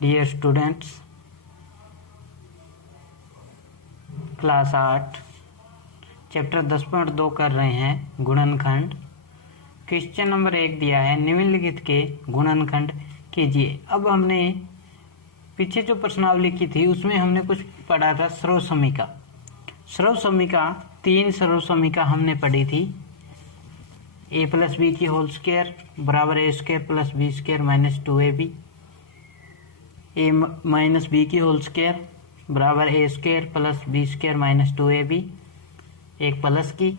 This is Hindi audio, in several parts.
डियर स्टूडेंट्स, क्लास 8 चैप्टर 10.2 कर रहे हैं गुणनखंड। क्वेश्चन नंबर 1 दिया है, निम्नलिखित के गुणनखंड कीजिए। अब हमने पीछे जो प्रश्नावली की थी उसमें हमने कुछ पढ़ा था सर्व समीका। सर्व समीका 3 सर्व समीका हमने पढ़ी थी। a प्लस बी की होल स्क्वायर बराबर A square plus B square minus 2ab, A minus B की होल स्क्वायर बराबर A square plus B square minus 2ab, एक प्लस की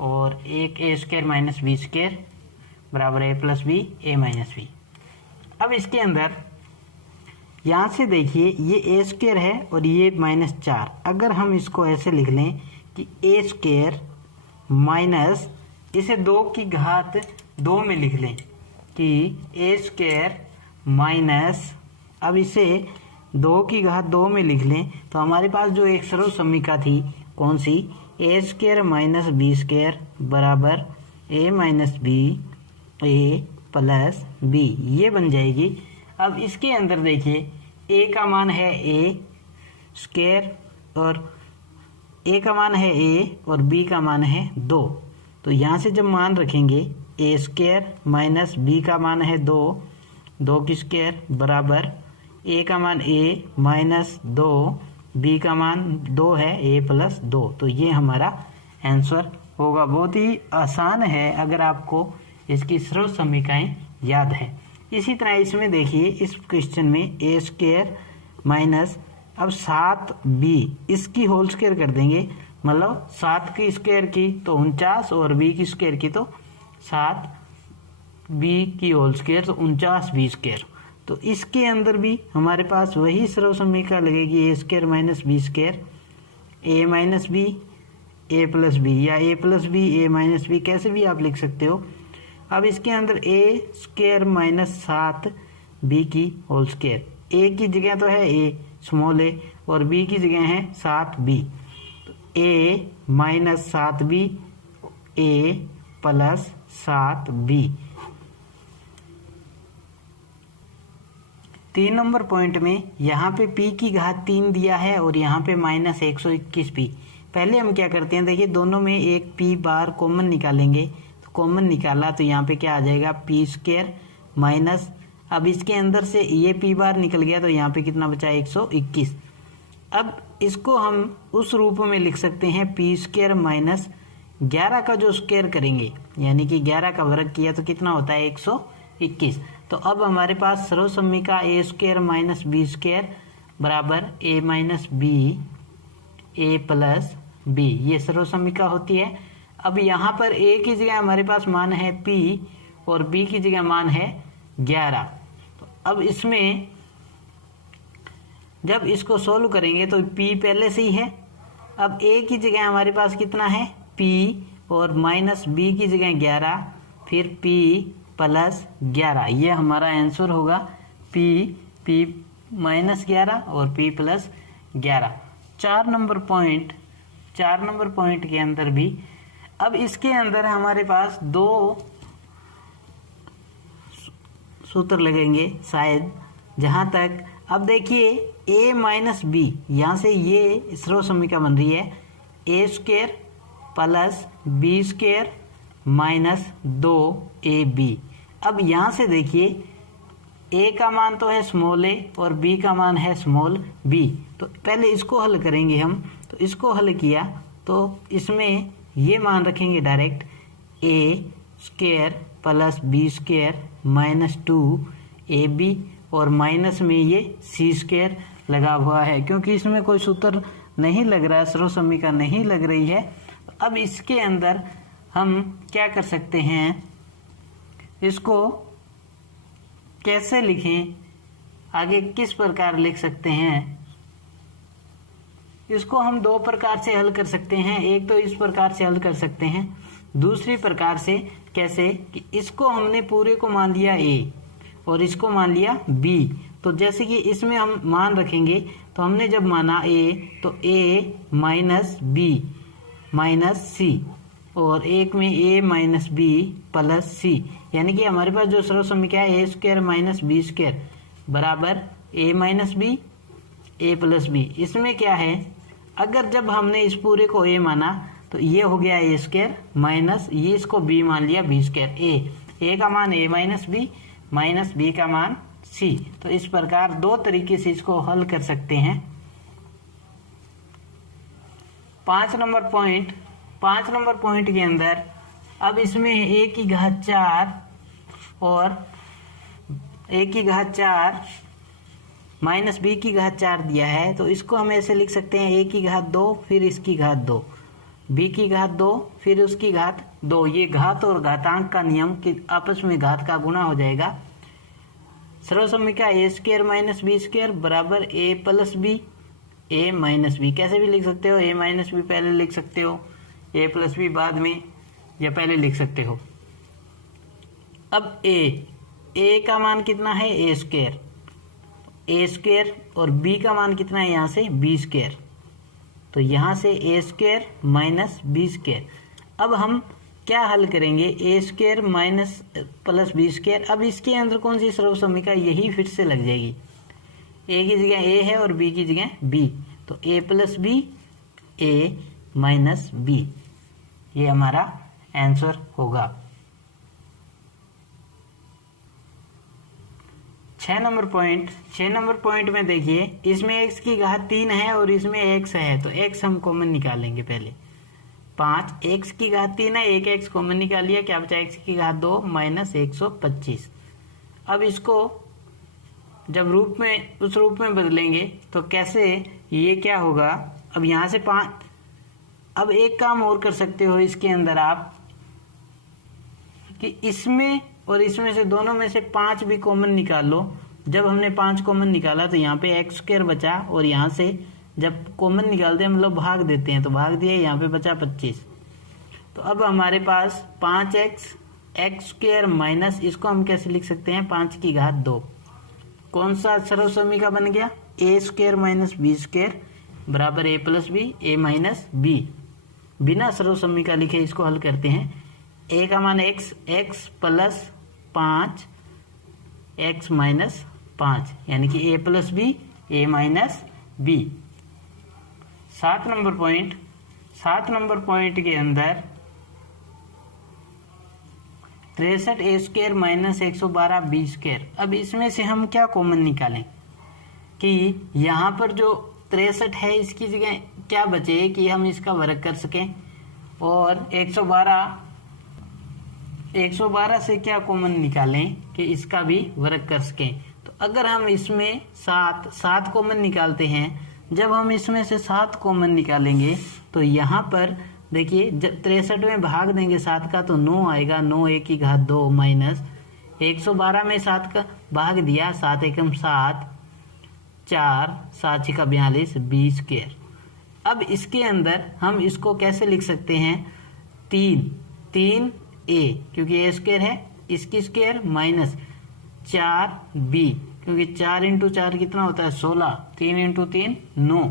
और एक A square minus B square बराबर A plus B A minus B. अब इसके अंदर यहाँ से देखिए ये ए स्क्वायर है और ये -4। अगर हम इसको ऐसे लिख लें कि ए स्क्वायर माइनस, इसे 2 की घात 2 में लिख लें कि ए स्क्वायर माइनस, अब इसे 2 की घात 2 में लिख लें तो हमारे पास जो एक सर्व समीका थी कौन सी, ए स्क्वायर माइनस बी स्क्वायर बराबर ए minus B A plus B, ये बन जाएगी। अब इसके अंदर देखिए ए का मान है ए स्क्वायर और ए का मान है ए और बी का मान है 2। तो यहाँ से जब मान रखेंगे ए स्क्वायर माइनस बी का मान है 2 की स्क्वायर बराबर ए का मान ए माइनस 2, बी का मान 2 है ए प्लस 2। तो ये हमारा आंसर होगा। बहुत ही आसान है अगर आपको इसकी सर्व समीकाएं याद है। इसी तरह इसमें देखिए इस क्वेश्चन में ए स्क्वायर माइनस, अब 7b इसकी होल स्क्वायर कर देंगे, मतलब 7 की स्क्वायर की तो 49 और b की स्क्वायर की तो 7b की होल स्क्वायर तो 49b स्क्वायर। तो इसके अंदर भी हमारे पास वही सर्व समीका लगेगी, ए square minus B square A minus B A plus B, या ए plus B A minus B, कैसे भी आप लिख सकते हो। अब इसके अंदर ए स्क्वायर माइनस 7b की होल स्क्वायर, ए की जगह तो है ए स्मॉल ए और बी की जगह है 7b, तो ए माइनस 7b ए प्लस 7b। 3 नंबर पॉइंट में यहाँ पे p की घात 3 दिया है और यहाँ पे माइनस 121p। पहले हम क्या करते हैं, देखिए दोनों में एक p बार कॉमन निकालेंगे, तो कॉमन निकाला तो यहाँ पे क्या आ जाएगा p स्क्वायर माइनस, अब इसके अंदर से ये p बार निकल गया तो यहाँ पे कितना बचा 121। अब इसको हम उस रूप में लिख सकते हैं p स्क्वायर माइनस 11 का जो स्क्वायर करेंगे, यानी कि 11 का वर्ग किया तो कितना होता है 121। तो अब हमारे पास सर्व समीका ए स्क्वायर माइनस बी स्क्वायर बराबर ए minus B A plus B, ये सर्व समीका होती है। अब यहाँ पर ए की जगह हमारे पास मान है p और b की जगह मान है 11। तो अब इसमें जब इसको सोल्व करेंगे तो p पहले से ही है, अब a की जगह हमारे पास कितना है p और माइनस b की जगह 11 फिर p प्लस 11, ये हमारा आंसर होगा p माइनस 11 और p प्लस 11। 4 नंबर पॉइंट के अंदर भी अब इसके अंदर हमारे पास 2 सूत्र लगेंगे शायद, जहां तक अब देखिए a माइनस बी, यहाँ से ये सर्व समीका बन रही है A square plus B square minus 2ab। अब यहाँ से देखिए a का मान तो है स्मॉल a और b का मान है स्मॉल b, तो पहले इसको हल करेंगे हम। तो इसको हल किया तो इसमें ये मान रखेंगे direct a square plus b square minus 2ab और माइनस में ये c स्क्वायर लगा हुआ है, क्योंकि इसमें कोई सूत्र नहीं लग रहा है, सर्व समीका नहीं लग रही है। अब इसके अंदर हम क्या कर सकते हैं, इसको कैसे लिखें, आगे किस प्रकार लिख सकते हैं। इसको हम 2 प्रकार से हल कर सकते हैं। एक तो इस प्रकार से हल कर सकते हैं, दूसरी प्रकार से कैसे कि इसको हमने पूरे को मान लिया a और इसको मान लिया b। तो जैसे कि इसमें हम मान रखेंगे तो हमने जब माना a तो a minus b minus c और एक में a minus b plus c, यानी कि हमारे पास जो सर्व समीका है A square minus B square बराबर ए minus B, A plus B. इसमें क्या है, अगर जब हमने इस पूरे को ए माना तो ये हो गया ए स्क्वायर माइनस ये इसको बी मान लिया बी स्क्वायर। ए का मान ए माइनस बी का मान सी। तो इस प्रकार दो तरीके से इसको हल कर सकते हैं। 5 नंबर पॉइंट के अंदर अब इसमें ए की घात 4 और ए की घात 4 माइनस बी की घात 4 दिया है। तो इसको हम ऐसे लिख सकते हैं, ए की घात 2 फिर इसकी घात 2, बी की घात 2 फिर उसकी घात 2। ये घात और घातांक का नियम कि आपस में घात का गुणा हो जाएगा। सर्वसम्मिका A square minus B square बराबर A plus B, A minus B. कैसे भी लिख सकते हो, ए माइनस बी पहले लिख सकते हो, ए प्लस बी बाद में या पहले लिख सकते हो। अब ए का मान कितना है, ए स्क्वायर और बी का मान कितना है यहाँ से बी स्क्वायर। तो यहाँ से A square minus B square. अब हम क्या हल करेंगे, A square minus plus B square. अब इसके अंदर कौन सी सर्वसम्मिका, यही फिर से लग जाएगी। ए की जगह ए है और बी की जगह बी, तो ए plus B, A minus B, ये हमारा आंसर होगा। 6 नंबर पॉइंट में देखिए, इसमें x की घात 3 है और इसमें x है, तो x हम कॉमन निकालेंगे पहले। 5 x की घात 3 है, एक x कॉमन निकाल लिया, क्या बचा x की घात 2 माइनस 125। अब इसको जब उस रूप में बदलेंगे तो कैसे, ये क्या होगा, अब यहाँ से 5। अब एक काम और कर सकते हो इसके अंदर आप, कि इसमें और इसमें से दोनों में से 5 भी कॉमन निकाल लो। जब हमने 5 कॉमन निकाला तो यहाँ पे एक्स स्क्वायर बचा, और यहाँ से जब कॉमन निकालते हैं मतलब भाग देते हैं, तो भाग दिया, यहाँ पे बचा 25। तो अब हमारे पास 5x एक्स स्क्वायर माइनस, इसको हम कैसे लिख सकते हैं, 5 की घात 2। कौन सा सर्वसम्मिका बन गया, ए स्क्वायर माइनस बी स्क्वायर बराबर A plus B, A minus B. बिना सर्वसम्मिका लिखे इसको हल करते हैं। ए का मान एक्स प्लस 5 एक्स माइनस 5, यानी कि ए plus B, A minus B. 7 number point के अंदर 63 ए स्क्वायर माइनस 112 बी स्क्वायर। अब इसमें से हम क्या कॉमन निकालें, कि यहाँ पर जो 63 है इसकी जगह क्या बचे कि हम इसका वर्ग कर सकें, और 112 से क्या कॉमन निकालें कि इसका भी वर्ग कर सकें। तो अगर हम इसमें 7 कॉमन निकालते हैं, जब हम इसमें से 7 कॉमन निकालेंगे तो यहाँ पर देखिए, जब 63 में भाग देंगे 7 का तो 9 आएगा, 9 ए की घात 2 माइनस 112 में 7 का भाग दिया, 7 एकम 7, 4 7 6 42 बी स्क्वायर। अब इसके अंदर हम इसको कैसे लिख सकते हैं, 3 ए क्योंकि ए स्क्वायर है, इसकी स्क्वायर माइनस 4 बी क्योंकि 4 इंटू 4 कितना होता है 16, 3 इंटू 3 9,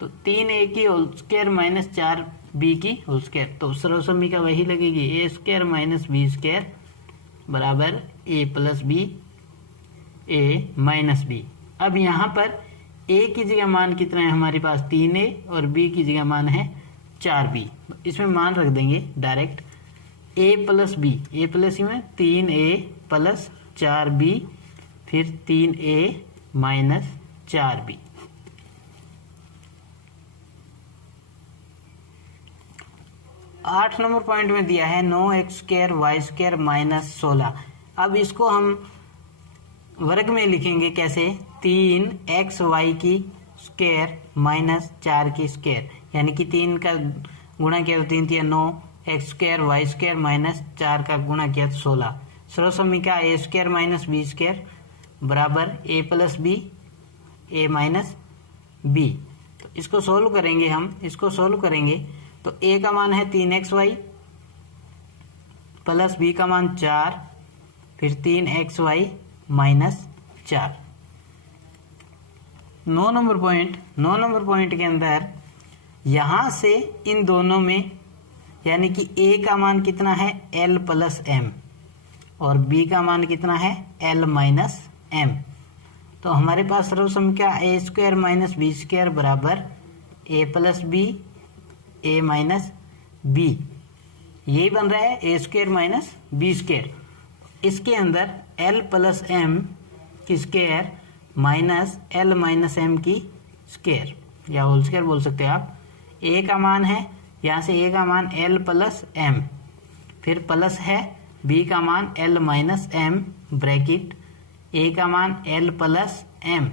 तो 3 ए की होल स्क्वायर माइनस 4 बी की होल स्क्वायर। तो सर्वसम्मिका वही लगेगी, ए स्क्वायर माइनस बी स्क्वायर बराबर A plus B, A minus B. अब यहाँ पर ए की जगह मान कितना है हमारे पास 3a और b की जगह मान है 4b। इसमें मान रख देंगे direct, a plus B, A plus में 3a प्लस 4b फिर 3a माइनस 4b। आठ नंबर पॉइंट में दिया है 9x square Y square minus 16। अब इसको हम वर्ग में लिखेंगे कैसे, 3xy की स्क्वायर माइनस 4 की स्क्वायर, यानी कि 3 का गुणा किया तो 3 3 9, X square Y square minus 4 का गुणा किया तो 16। सर्वसम्मिका A square minus B square बराबर A plus B, A minus B. तो इसको सोल्व करेंगे, हम इसको सोल्व करेंगे तो ए का मान है 3xy प्लस बी का मान 4 फिर 3xy माइनस 4। 9 नंबर पॉइंट के अंदर यहां से इन दोनों में, यानी कि ए का मान कितना है l प्लस एम और b का मान कितना है l माइनस एम। तो हमारे पास सर्वसंख्या A square minus B square बराबर A plus B A minus B, यही बन रहा है A square minus B square. इसके अंदर एल प्लस एम की square minus L minus M की स्क्वायर या होल स्क्वायर बोल सकते हैं आप। ए का मान है, यहाँ से ए का मान एल प्लस एम, फिर प्लस है बी का मान L minus M bracket A का मान एल प्लस एम,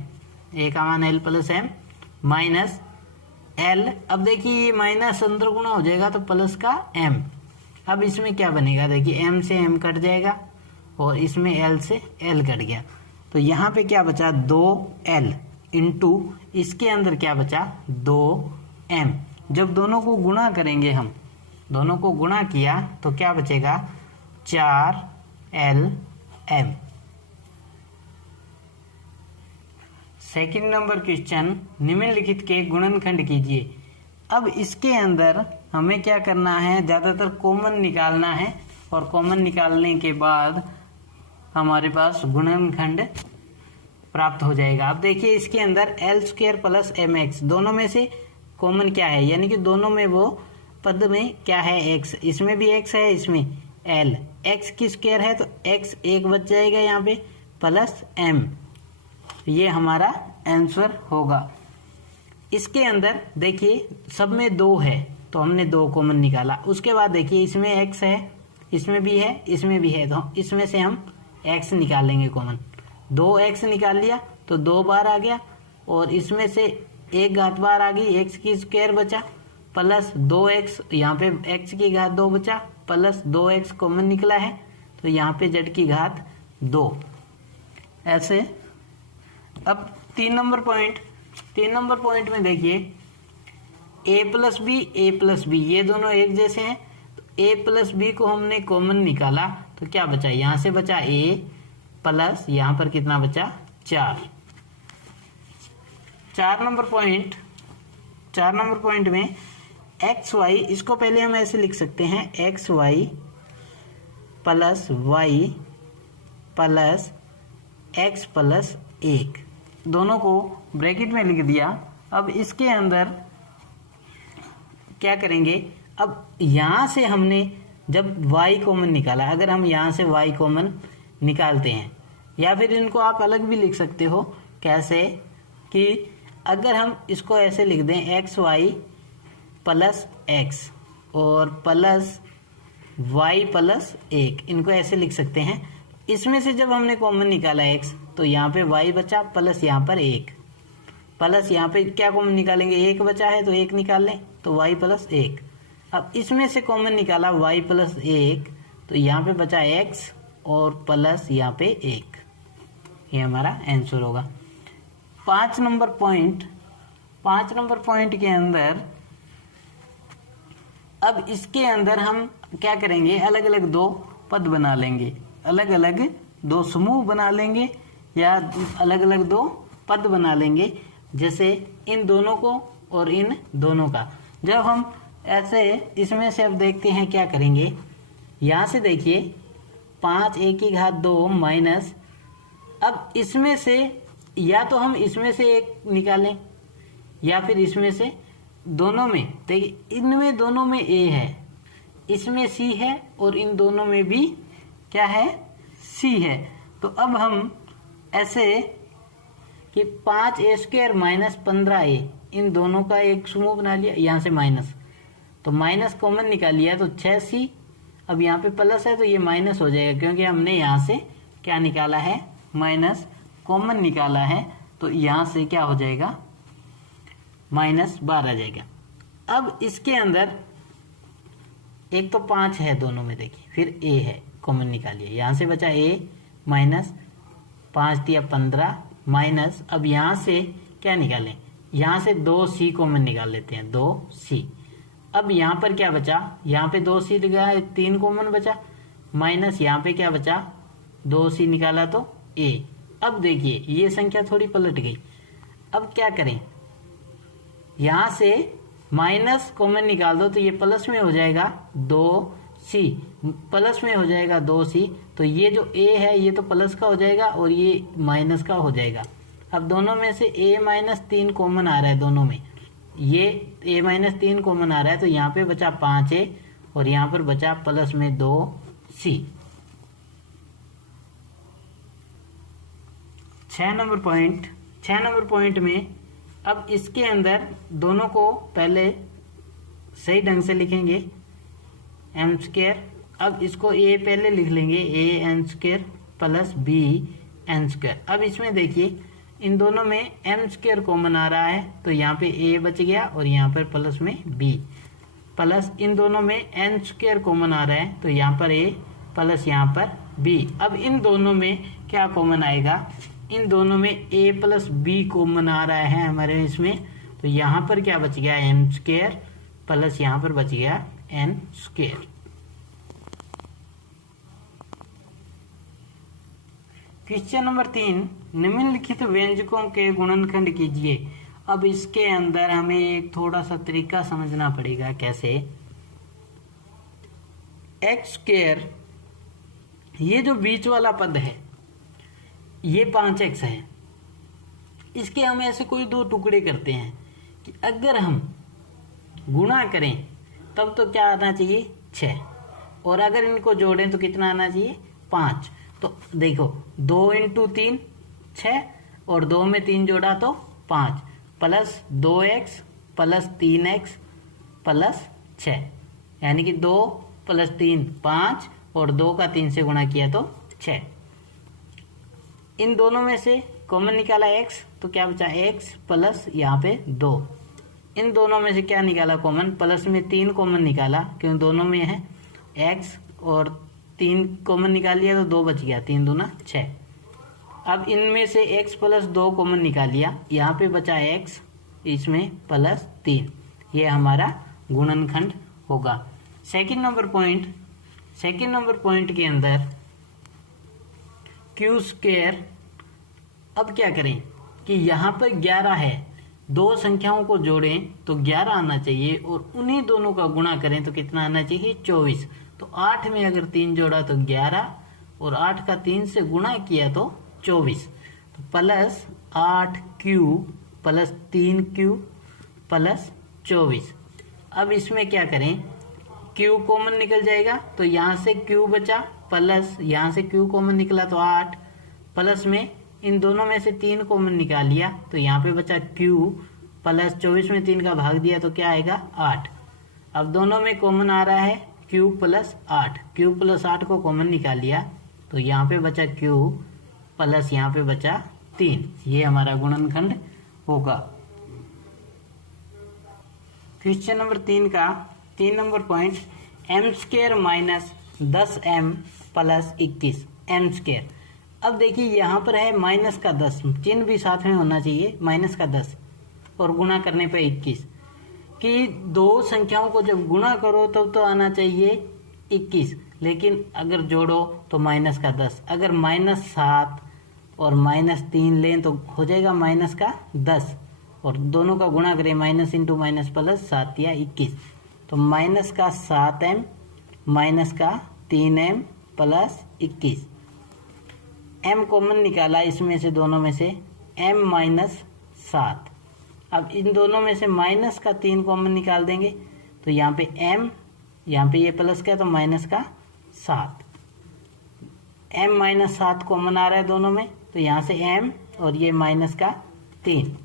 ए का मान L plus M minus L. अब देखिए ये माइनस अंदर गुणा हो जाएगा तो प्लस का एम। अब इसमें क्या बनेगा, देखिए एम से एम कट जाएगा और इसमें एल से एल कट गया, तो यहाँ पे क्या बचा 2l इंटू इसके अंदर क्या बचा 2m। जब दोनों को गुणा करेंगे, हम दोनों को गुणा किया तो क्या बचेगा 4lm। सेकंड नंबर क्वेश्चन, निम्नलिखित के गुणनखंड कीजिए। अब इसके अंदर हमें क्या करना है, ज़्यादातर कॉमन निकालना है और कॉमन निकालने के बाद हमारे पास गुणनखंड प्राप्त हो जाएगा। अब देखिए इसके अंदर L square plus M X, दोनों में से कॉमन क्या है, यानी कि दोनों में वो पद में क्या है एक्स, इसमें भी एक्स है, इसमें एल, एक्स की स्क्वायर है तो एक्स एक बच जाएगा यहाँ पे प्लस एम, ये हमारा आंसर होगा। इसके अंदर देखिए सब में 2 है तो हमने 2 कॉमन निकाला। उसके बाद देखिए इसमें एक्स है, इसमें भी है, इसमें भी है, तो इसमें से हम एक्स निकालेंगे कॉमन। 2x निकाल लिया तो 2 बार आ गया और इसमें से एक घात बार आ गई, एक्स की स्क्वायर बचा प्लस 2x, यहाँ पे x की घात 2 बचा प्लस 2x कॉमन निकला है तो यहाँ पे z की घात 2। ऐसे अब 3 नंबर पॉइंट में देखिए a प्लस बी ये दोनों एक जैसे हैं, तो a प्लस बी को हमने कॉमन निकाला तो क्या बचा, यहाँ से बचा a प्लस यहाँ पर कितना बचा 4। 4 नंबर पॉइंट में एक्स वाई, इसको पहले हम ऐसे लिख सकते हैं X Y plus Y plus X plus 1, दोनों को ब्रैकेट में लिख दिया। अब इसके अंदर क्या करेंगे, अब यहाँ से हमने जब y कॉमन निकाला, अगर हम यहाँ से y कॉमन निकालते हैं या फिर इनको आप अलग भी लिख सकते हो, कैसे कि अगर हम इसको ऐसे लिख दें एक्स वाई प्लस एक्स और प्लस वाई प्लस 1, इनको ऐसे लिख सकते हैं। इसमें से जब हमने कॉमन निकाला x तो यहाँ पे y बचा प्लस यहाँ पर 1 प्लस यहाँ पे क्या कॉमन निकालेंगे, 1 बचा है तो 1 निकाल लें तो y प्लस 1। अब इसमें से कॉमन निकाला y प्लस 1 तो यहाँ पे बचा x और प्लस यहाँ पे 1, ये हमारा आंसर होगा। 5 नंबर पॉइंट के अंदर अब इसके अंदर हम क्या करेंगे, अलग अलग 2 पद बना लेंगे, अलग अलग 2 समूह बना लेंगे या अलग अलग 2 पद बना लेंगे, जैसे इन दोनों को और इन दोनों का। जब हम ऐसे इसमें से अब देखते हैं क्या करेंगे, यहाँ से देखिए 5 a की घात 2 माइनस, अब इसमें से या तो हम इसमें से एक निकालें या फिर इसमें से, दोनों में देखिए इनमें दोनों में a है, इसमें c है और इन दोनों में भी क्या है c है। तो अब हम ऐसे कि 5a स्क्वायर माइनस 15a, इन दोनों का एक समूह बना लिया, यहाँ से माइनस तो माइनस कॉमन निकाल लिया तो 6c। अब यहाँ पे प्लस है तो ये माइनस हो जाएगा क्योंकि हमने यहाँ से क्या निकाला है, माइनस कॉमन निकाला है, तो यहाँ से क्या हो जाएगा -12 आ जाएगा। अब इसके अंदर एक तो 5 है दोनों में देखिए, फिर a है कॉमन निकालिए, यहाँ से बचा a माइनस 5 दिया 15 माइनस, अब यहाँ से क्या निकालें, यहाँ से 2c कॉमन निकाल लेते हैं 2c। अब यहाँ पर क्या बचा, यहाँ पे 2c लगा 3 कॉमन बचा माइनस यहाँ पे क्या बचा 2c निकाला तो a। अब देखिए ये संख्या थोड़ी पलट गई, अब क्या करें, यहाँ से माइनस कॉमन निकाल दो तो ये प्लस में हो जाएगा 2c, प्लस में हो जाएगा 2c, तो ये जो a है ये तो प्लस का हो जाएगा और ये माइनस का हो जाएगा। अब दोनों में से a-3 कॉमन आ रहा है, दोनों में ये a-3 कॉमन आ रहा है, तो यहाँ पे बचा 5a और यहाँ पर बचा प्लस में 2c। 6 नंबर पॉइंट में अब इसके अंदर दोनों को पहले सही ढंग से लिखेंगे m²। अब इसको a पहले लिख लेंगे an² प्लस bn²। अब इसमें देखिए इन दोनों में m² कॉमन आ रहा है, तो यहाँ पे a बच गया और यहाँ पर प्लस में b, प्लस इन दोनों में n² कॉमन आ रहा है, तो यहाँ पर a प्लस यहाँ पर b। अब इन दोनों में क्या कॉमन आएगा, इन दोनों में a प्लस b कॉमन आ रहा है हमारे इसमें, तो यहाँ पर क्या बच गया m² प्लस यहाँ पर बच गया n²। क्वेश्चन नंबर 3, निम्नलिखित व्यंजकों के गुणनखंड कीजिए। अब इसके अंदर हमें एक थोड़ा सा तरीका समझना पड़ेगा, कैसे x², ये जो बीच वाला पद है ये 5x है, इसके हम ऐसे कोई दो टुकड़े करते हैं कि अगर हम गुणा करें तब तो क्या आना चाहिए 6, और अगर इनको जोड़ें तो कितना आना चाहिए 5। तो देखो 2 × 3 6 और 2 में 3 जोड़ा तो 5, plus 2x plus 3x plus 6, यानी कि 2 प्लस 3 5 और 2 का 3 से गुणा किया तो 6। इन दोनों में से कॉमन निकाला x, तो क्या बचा x प्लस यहाँ पे 2। इन दोनों में से क्या निकाला कॉमन, प्लस में 3 कॉमन निकाला, क्योंकि दोनों में है x, और 3 कॉमन निकाल लिया तो 2 बच गया, 3 दूना 6। अब इनमें से x प्लस 2 कॉमन निकाल लिया, यहाँ पे बचा x, इसमें प्लस 3, ये हमारा गुणनखंड होगा। सेकंड नंबर पॉइंट के अंदर q²। अब क्या करें कि यहाँ पर 11 है, दो संख्याओं को जोड़ें तो 11 आना चाहिए, और उन्हीं दोनों का गुणा करें तो कितना आना चाहिए 24। तो 8 में अगर 3 जोड़ा तो 11, और 8 का 3 से गुणा किया तो 24, तो plus 8q plus 3q plus 24। अब इसमें क्या करें, q कॉमन निकल जाएगा, तो यहाँ से q बचा, प्लस यहाँ से q कॉमन निकला तो 8, प्लस में इन दोनों में से 3 कॉमन निकाल लिया, तो यहाँ पे बचा q प्लस 24 में 3 का भाग दिया तो क्या आएगा 8। अब दोनों में कॉमन आ रहा है q प्लस 8, q प्लस 8 को कॉमन निकाल लिया, तो यहाँ पे बचा q प्लस यहाँ पे बचा 3, ये हमारा गुणनखंड होगा। क्वेश्चन नंबर 3 का 3 number point, m² minus 10m plus 21 m²। अब देखिए यहाँ पर है माइनस का 10, चिन्ह भी साथ में होना चाहिए, माइनस का 10 और गुणा करने पे 21, कि दो संख्याओं को जब गुणा करो तब तो आना चाहिए 21, लेकिन अगर जोड़ो तो माइनस का 10। अगर -7 और -3 लें तो हो जाएगा माइनस का 10, और दोनों का गुणा करें माइनस इंटू माइनस प्लस 7 या 21, तो माइनस का 7m माइनस का 3m प्लस 21। m कॉमन निकाला इसमें से, दोनों में से m माइनस 7। अब इन दोनों में से माइनस का 3 कॉमन निकाल देंगे, तो यहाँ पे m, यहाँ पे ये प्लस का तो माइनस का 7, m माइनस 7 कॉमन आ रहा है दोनों में, तो यहाँ से m और ये माइनस का 3।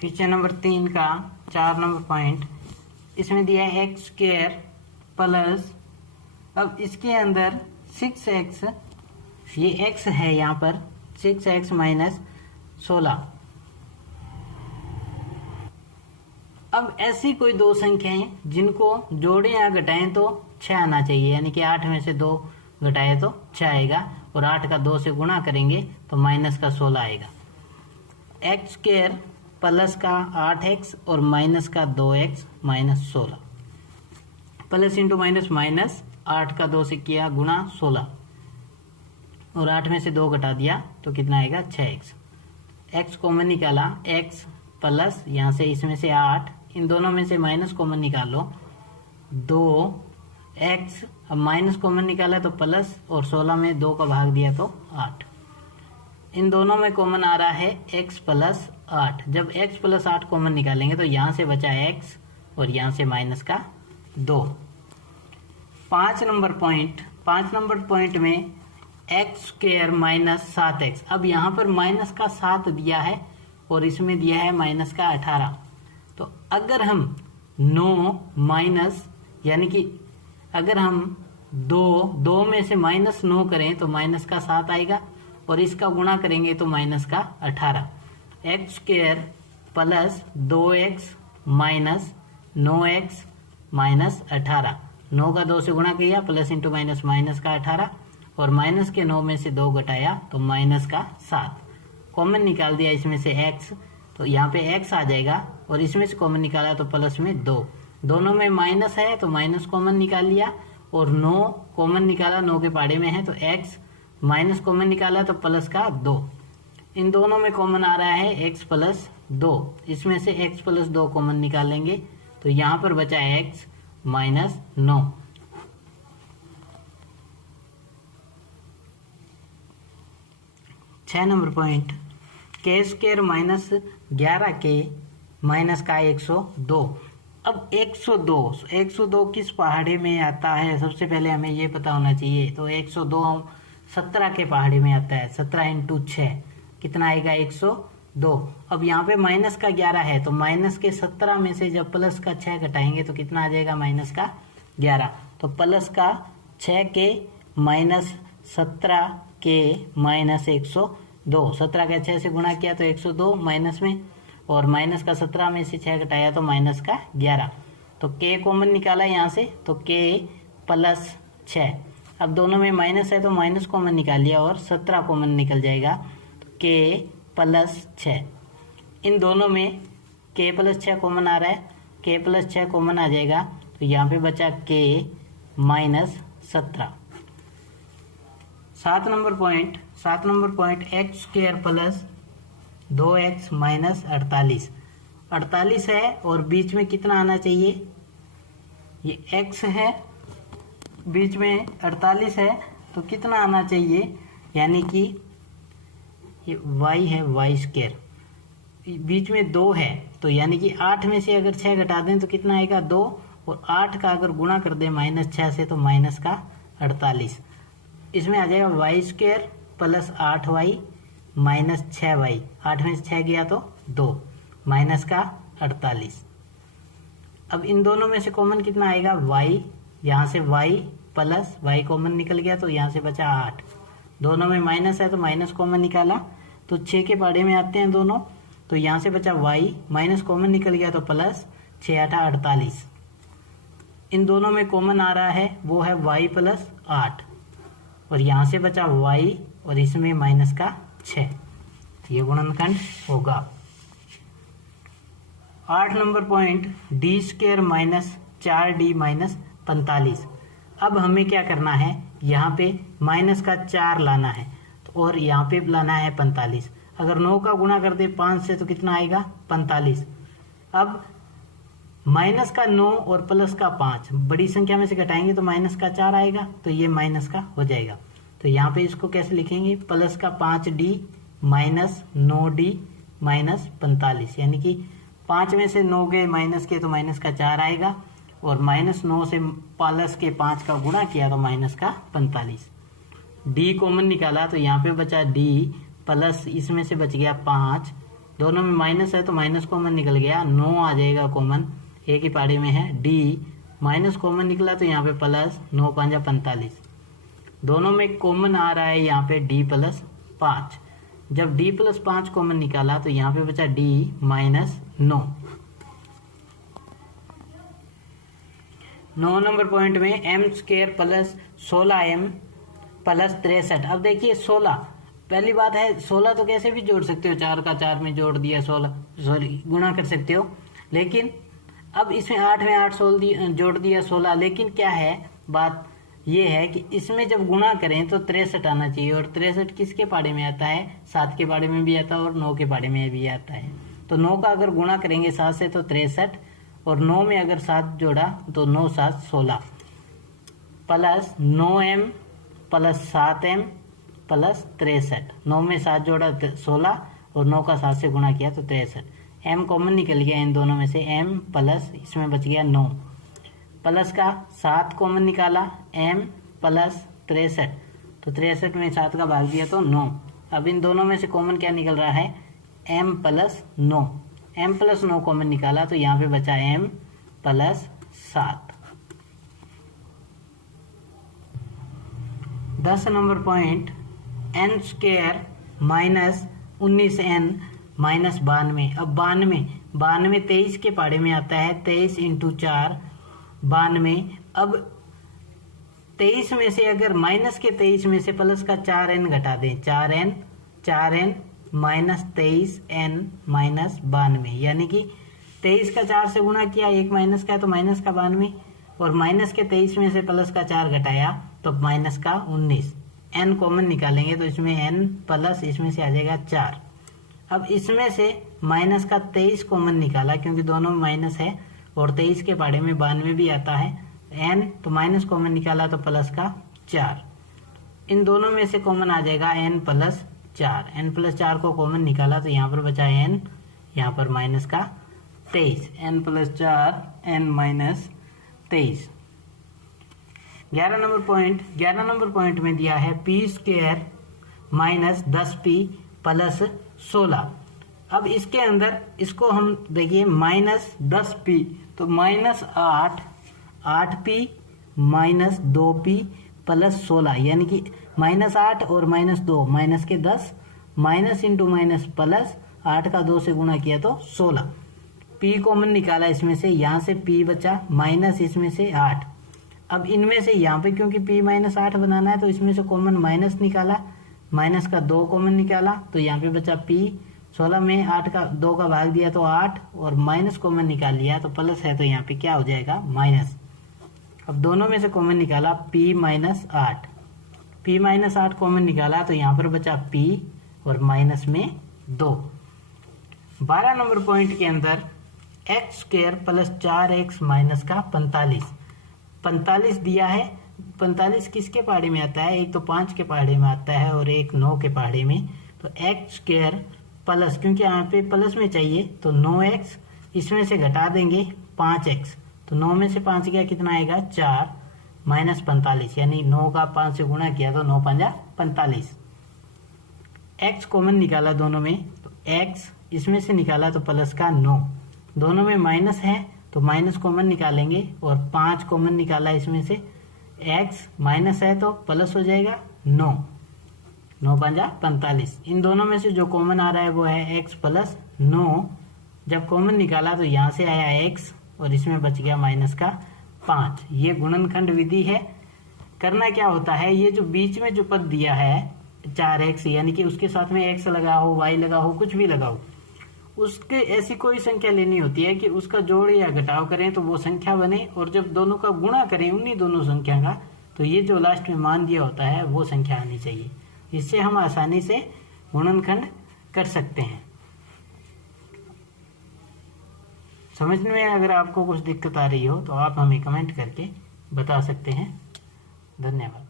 क्वेश्चन नंबर 3 का 4 नंबर पॉइंट, इसमें दिया है x² प्लस, अब इसके अंदर 6x, ये x है यहाँ पर, 6x माइनस 16। अब ऐसी कोई दो संख्याएं जिनको जोड़ें या घटाएं तो 6 आना चाहिए, यानी कि 8 में से 2 घटाए तो 6 आएगा, और 8 का 2 से गुणा करेंगे तो माइनस का 16 आएगा। x² प्लस का 8x और माइनस का 2x minus 16, plus into minus minus, 8 का 2 से किया गुणा 16, और 8 में से 2 घटा दिया तो कितना आएगा 6x। x कॉमन निकाला, x प्लस यहाँ से इसमें से 8, इन दोनों में से माइनस कॉमन निकालो, 2x अब माइनस कॉमन निकाला तो प्लस, और 16 में 2 का भाग दिया तो 8। इन दोनों में कॉमन आ रहा है x प्लस 8। जब x प्लस 8 कॉमन निकालेंगे तो यहाँ से बचा x और यहाँ से माइनस का 2। 5 नंबर पॉइंट में एक्स स्क्वायर माइनस 7x। अब यहाँ पर माइनस का 7 दिया है और इसमें दिया है माइनस का 18। तो अगर हम 9 माइनस, यानी कि अगर हम 2 में से माइनस 9 करें तो माइनस का 7 आएगा, और इसका गुणा करेंगे तो माइनस का 18। X square plus 2x minus 9x minus 18। 9 का 2 से गुणा किया, प्लस इंटू माइनस, माइनस का 18, और माइनस के 9 में से 2 घटाया तो माइनस का 7। कॉमन निकाल दिया इसमें से x, तो यहाँ पे x आ जाएगा, और इसमें से कॉमन निकाला तो प्लस में 2। दोनों में माइनस है तो माइनस कॉमन निकाल लिया, और 9 कॉमन निकाला, 9 के पाड़े में है तो x माइनस कॉमन निकाला तो प्लस का 2। इन दोनों में कॉमन आ रहा है x प्लस 2। इसमें से x प्लस 2 कॉमन निकालेंगे तो यहाँ पर बचा है x माइनस 9। 6 नंबर पॉइंट, के स्क्वायर माइनस 11k माइनस का 102। अब 102 किस पहाड़ी में आता है, सबसे पहले हमें ये पता होना चाहिए। तो 102 17 के पहाड़ी में आता है। 17 इंटू 6 कितना आएगा, 102। अब यहाँ पे माइनस का 11 है तो माइनस के 17 में से जब प्लस का 6 घटाएंगे तो कितना आ जाएगा, माइनस का 11। तो प्लस का 6 के माइनस 17 के माइनस 102। 17 का 6 से गुणा किया तो 102 माइनस में, और माइनस का 17 में से 6 घटाया तो माइनस का 11। तो k कॉमन निकाला यहाँ से तो k प्लस 6। अब दोनों में माइनस है तो माइनस कॉमन निकाल लिया और 17 कॉमन निकल जाएगा, तो k प्लस 6। इन दोनों में k प्लस 6 कॉमन आ रहा है, k प्लस 6 कॉमन आ जाएगा तो यहाँ पे बचा k minus 17। 7 number point x square plus 2x minus 48। 48 है और बीच में कितना आना चाहिए, ये x है, बीच में 48 है तो कितना आना चाहिए, यानी कि ये y है, y स्क्वायर, बीच में 2 है तो यानी कि 8 में से अगर 6 घटा दें तो कितना आएगा, 2, और 8 का अगर गुणा कर दें माइनस 6 से तो माइनस का 48। इसमें आ जाएगा Y square plus 8y minus 6y। 8 में से 6 गया तो 2, माइनस का 48। अब इन दोनों में से कॉमन कितना आएगा, y, यहाँ से y प्लस y कॉमन निकल गया तो यहाँ से बचा 8। दोनों में माइनस है तो माइनस कॉमन निकाला तो 6 के पाड़े में आते हैं दोनों, तो यहाँ से बचा y, माइनस कॉमन निकल गया तो प्लस 6 8 48। इन दोनों में कॉमन आ रहा है वो है y प्लस 8, और यहाँ से बचा y और इसमें माइनस का 6। ये गुणनखंड होगा। 8 number point, D square minus 4d minus 45। अब हमें क्या करना है, यहाँ पे माइनस का 4 लाना है तो, और यहाँ पे लाना है 45। अगर 9 का गुणा कर दे 5 से तो कितना आएगा, 45। अब माइनस का 9 और प्लस का 5 बड़ी संख्या में से घटाएंगे तो माइनस का 4 आएगा, तो ये माइनस का हो जाएगा। तो यहाँ पे इसको कैसे लिखेंगे, प्लस का 5d माइनस 9d माइनस 45, यानी कि 5 में से 9 गए माइनस के तो माइनस का 4 आएगा, और माइनस 9 से प्लस के 5 का गुणा किया तो माइनस का 45। d कॉमन निकाला तो यहाँ पे बचा d प्लस इसमें से बच गया 5। दोनों में माइनस है तो माइनस कॉमन निकल गया, 9 आ जाएगा कॉमन, एक ही पाड़ी में है। d माइनस कॉमन निकला तो यहाँ पे प्लस 9 5 45। दोनों में कॉमन आ रहा है यहाँ पे d प्लस 5। जब d प्लस 5 कॉमन निकाला तो यहाँ पे बचा d माइनस 9। 9 नंबर पॉइंट में m square plus 16m plus 63। अब देखिए 16, पहली बात है 16 तो कैसे भी जोड़ सकते हो, 4 का 4 में जोड़ दिया 16, सॉरी गुणा कर सकते हो, लेकिन अब इसमें 8 में 8 जोड़ दिया 16। लेकिन क्या है, बात ये है कि इसमें जब गुणा करें तो 63 आना चाहिए, और 63 किसके पाड़े में आता है, 7 के पाड़े में भी आता है और 9 के पाड़े में भी आता है। तो 9 का अगर गुणा करेंगे 7 से तो 63, और 9 में अगर 7 जोड़ा तो 9 7 16। Plus 9m plus 7m plus 63। 9 में 7 जोड़ा 16 और 9 का 7 से गुणा किया तो 63। m कॉमन निकल गया इन दोनों में से, m प्लस इसमें बच गया 9 प्लस का 7 कॉमन निकाला m प्लस 63, तो 63 में 7 का भाग दिया तो 9। अब इन दोनों में से कॉमन क्या निकल रहा है, m plus 9। m plus 9 common निकाला तो यहाँ पे बचा m plus 7। 10 number point, n square minus 19n minus 92। अब 92 23 के पहाड़े में आता है, 23 इंटू 4 92। अब 23 में से अगर माइनस के 23 में से प्लस का 4n घटा दें, 4n माइनस 23n माइनस 92, यानी कि 23 का 4 से गुणा किया, एक माइनस का है तो माइनस का 92, और माइनस के 23 में से प्लस का 4 घटाया तो माइनस का 19। n कॉमन निकालेंगे तो इसमें n प्लस इसमें से आ जाएगा 4। अब इसमें से माइनस का 23 कॉमन निकाला क्योंकि दोनों में माइनस है, और 23 के पहाड़े में 92 भी आता है, n तो माइनस कॉमन निकाला तो प्लस का 4। इन दोनों में से कॉमन आ जाएगा n प्लस 4। n प्लस 4 को कॉमन निकाला तो यहाँ पर बचा n, यहाँ पर माइनस का 23। n plus 4 n minus 23। 11 number point में दिया है p square minus 10p plus 16। अब इसके अंदर इसको हम देखिए माइनस 10p, तो minus 8p minus 2p plus 16, यानी कि माइनस 8 और माइनस 2 माइनस के 10, माइनस इंटू माइनस प्लस 8 का 2 से गुणा किया तो 16। p कॉमन निकाला इसमें से, यहाँ से p बचा माइनस इसमें से 8। अब इनमें से यहाँ पे क्योंकि p माइनस 8 बनाना है तो इसमें से कॉमन माइनस निकाला, माइनस का 2 कॉमन निकाला तो यहाँ पे बचा p। 16 में 8 का 2 का भाग दिया तो 8, और माइनस कॉमन निकाल लिया तो प्लस है तो यहाँ पे क्या हो जाएगा माइनस। अब दोनों में से कॉमन निकाला p minus 8, p minus 8 common निकाला तो यहाँ पर बचा p और माइनस में 2। 12 नंबर पॉइंट के अंदर x square plus 4x minus का 45 दिया है। 45 किसके पहाड़े में आता है, एक तो 5 के पहाड़े में आता है और एक 9 के पहाड़े में। तो x स्क्वायर प्लस, क्योंकि यहाँ पे प्लस में चाहिए तो 9x, इसमें से घटा देंगे 5x, तो 9 में से 5 गया कितना आएगा 4 माइनस 45, यानी 9 का 5 से गुणा किया तो 9 पंजा 45। x कॉमन निकाला दोनों में, तो x इसमें से निकाला तो प्लस का 9, दोनों में माइनस है तो माइनस कॉमन निकालेंगे, और 5 कॉमन निकाला इसमें से, x माइनस है तो प्लस हो जाएगा 9 पंजा 45। इन दोनों में से जो कॉमन आ रहा है वो है x प्लस 9। जब कॉमन निकाला तो यहाँ से आया x और इसमें बच गया माइनस का 5। ये गुणनखंड विधि है। करना क्या होता है, ये जो बीच में जो पद दिया है 4x, यानी कि उसके साथ में x लगा हो, y लगा हो, कुछ भी लगा हो, उसके ऐसी कोई संख्या लेनी होती है कि उसका जोड़ या घटाव करें तो वो संख्या बने, और जब दोनों का गुणा करें उन्हीं दोनों संख्या का, तो ये जो लास्ट में मान दिया होता है वो संख्या आनी चाहिए। इससे हम आसानी से गुणनखंड कर सकते हैं। समझने में अगर आपको कुछ दिक्कत आ रही हो तो आप हमें कमेंट करके बता सकते हैं। धन्यवाद।